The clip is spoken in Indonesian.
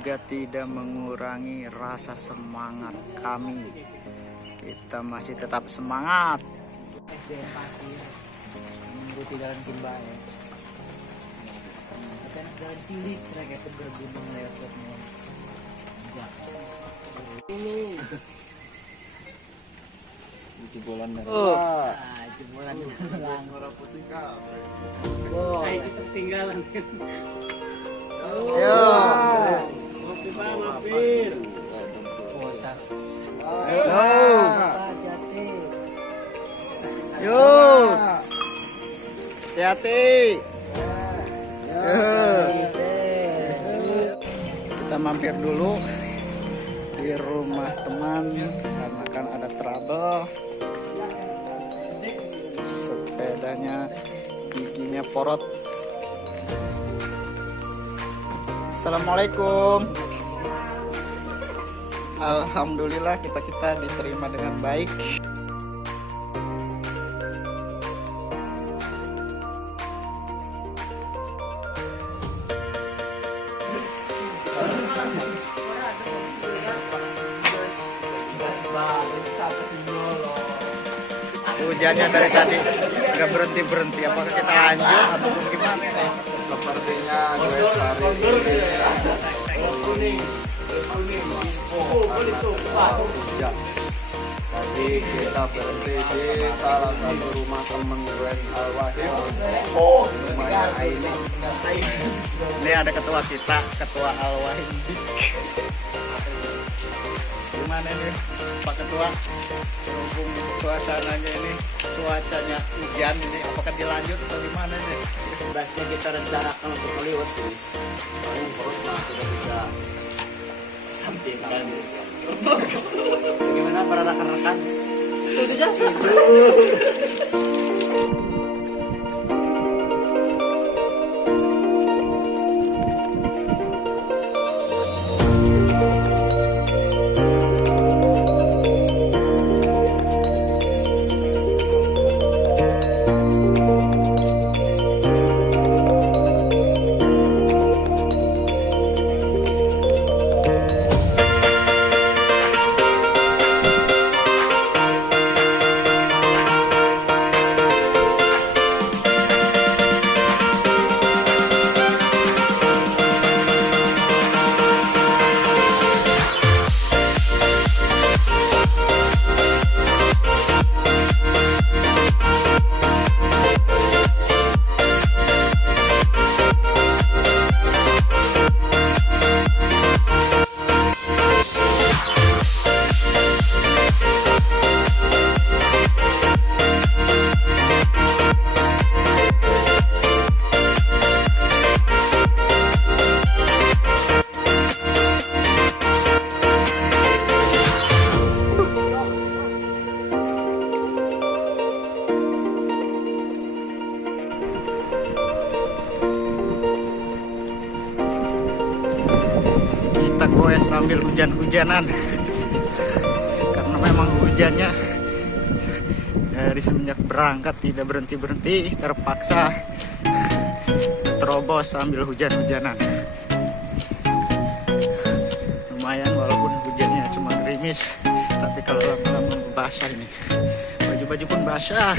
juga tidak mengurangi rasa semangat kami. Kita masih tetap semangat. Mengikuti jalan timba ya. Kita jalan cilik mereka itu bergunung lewat semua. Jebolan dari jebolan suara putih kah? itu ketinggalan kan. Yo. Ngopi bang, mampir. Posas. Hati-hati. Yo. Hati-hati. Kita mampir dulu di rumah teman karena kan ada trouble. Sepedanya giginya porot. Assalamualaikum. Alhamdulillah kita diterima dengan baik. Hujannya dari tadi nggak berhenti. Apakah kita lanjut atau gimana nih? Sepertinya Gowes hari ini hujah. Tadi kita berhenti di salah satu rumah teman Gowes wahim. Rumahnya ini. Ini ada ketua kita, ketua wahim. Gimana nih Pak Ketua? Berhubung suasananya ini, cuacanya hujan ini, apakah dilanjut atau gimana nih? Sebaiknya kita rencanakan untuk melihat sih. Paling terus sudah bisa sampaikan. Bagaimana para rekan-rekan? Itu jasa. Kita Gowes sambil hujan-hujanan karena memang hujannya dari semenjak berangkat tidak berhenti, terpaksa terobos sambil hujan-hujanan. Lumayan walaupun hujannya cuma gerimis, tapi kalau lama-lama basah ini, baju-baju pun basah.